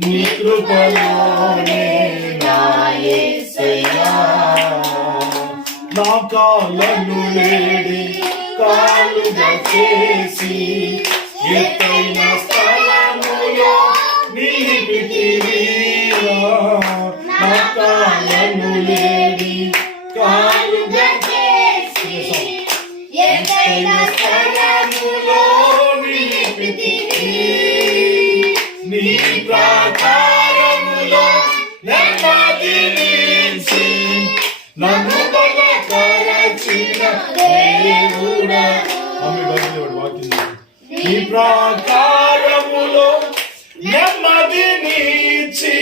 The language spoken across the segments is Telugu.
నీ కృపలోనే నా యేసయ్యా నా కాళ్ళను వేడి కాలుగా చేసి ఎత్తైన స్థలములో నిలిపితివిరా నా కాళ్ళను వేడి కాలుగా చేసి ఎత్తైన స్థలములో నిలిపితివి నీ ప్రాకారములో నెమ్మదినిచ్చి నన్ను బలపరచిన దేవుడా నీ ప్రాకారములో నెమ్మదినిచ్చి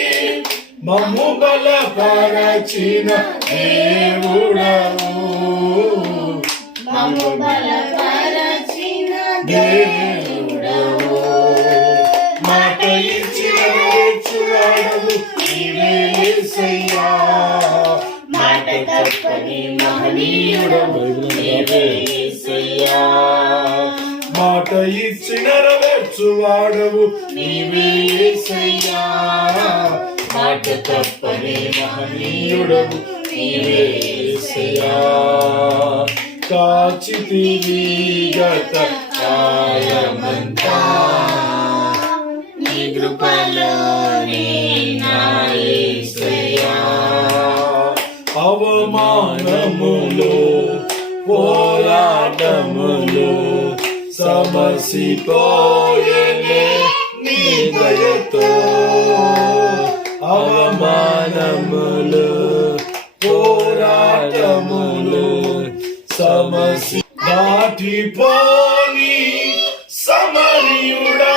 మమ్ము బలపరచిన దేవుడవు మమ్ము బలపరచిన దేవుడవు మాట ఇచ్చిన వచ్చువాడవు నీవే యేసయ్యా మాట తప్పని మహనీయుడవు నీవే యేసయ్యా మాట ఇచ్చి నెరవేర్చువాడవు నీవే యేసయ్యా మాట తప్పని మహనీయుడవు నీవే యేసయ్యా కాచితివి గత కాలమంతా నీ కృపలోనే నా యేసయ్యా అవమానములో పోరాటములో సమసిపోయే నీ దయతో అవమానములు పోరాటములు సమసి దాటిపోని సమరయుడా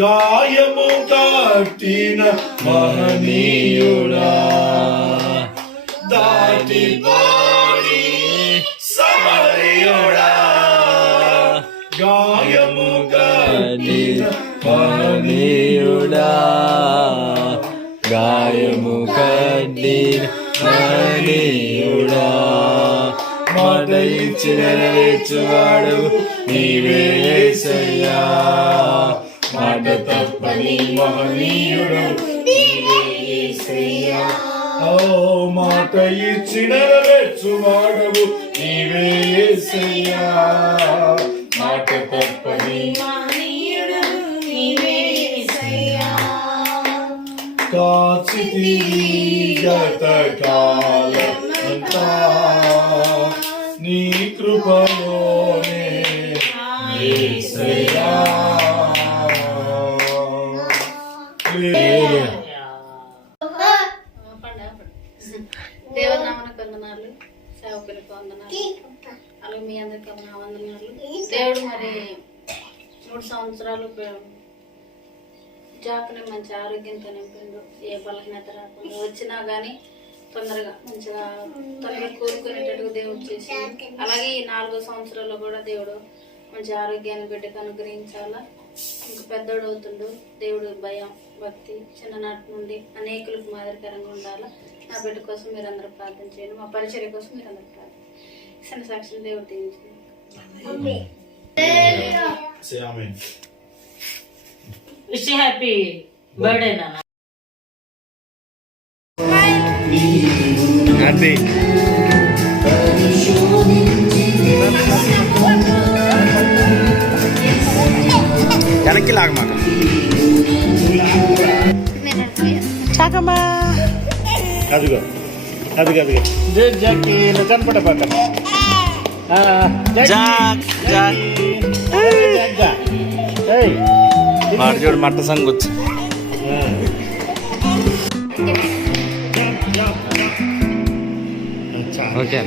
గాయము కట్టిన మహనీయుడా దాటిపోని సమరయుడా గాయము కట్టిన మహనీయుడా గాయము కట్టిన మహనీయుడా మాట ఇచ్చి నెరవేర్చువాడవు నీవే యేసయ్యా మాట తప్పని మహనీయుడవు నీవే యేసయ్యా ఓ మాట ఇచ్చి నెరవేర్చువాడవు నీవే యేసయ్యా మాట తప్పని మహనీయుడవు నీవే యేసయ్యా కాచితివి గత కాలమంతా నీ కృపలోనే యేసయ్యా దేవుని నామమునకు వందనాలు, సేవకులకు వందనాలు, అలాగే మీ అందరికీ నా వందనాలు. దేవుడు మరి 3 సంవత్సరాలు జాకుని మంచి ఆరోగ్యంతో నింపిండు. ఏ బలహీనత రాకుండా వచ్చినా కానీ తొందరగా మంచిగా కోరుకునేటట్టుగా దేవుడు చేసిండు. అలాగే ఈ 4వ సంవత్సరాల్లో కూడా దేవుడు మంచి ఆరోగ్యాన్ని బిడ్డకు అనుగ్రహించాలా. ఇంక పెద్దోడు అవుతుండు. దేవుడు భయం భక్తి చిన్ననాటి నుండి అనేకులకు మాదిరికరంగా ఉండాలా. నా బిడ్డ కోసం మీరు అందరూ ప్రార్థన చేయండి. మా పరిచర్య కోసం మీరు అందరూ ప్రార్థన చిన్న సాక్షులు దేవుడు దీవించండి. విష్ హ్యాపీ బర్త్డే నాన్న. అది వెనక్కి లాగమాట అదిగో అదిగో అదిగో జాకి కనపడ పక్కన వాడు చూడు మట్ట సంగొచ్చు ఓకే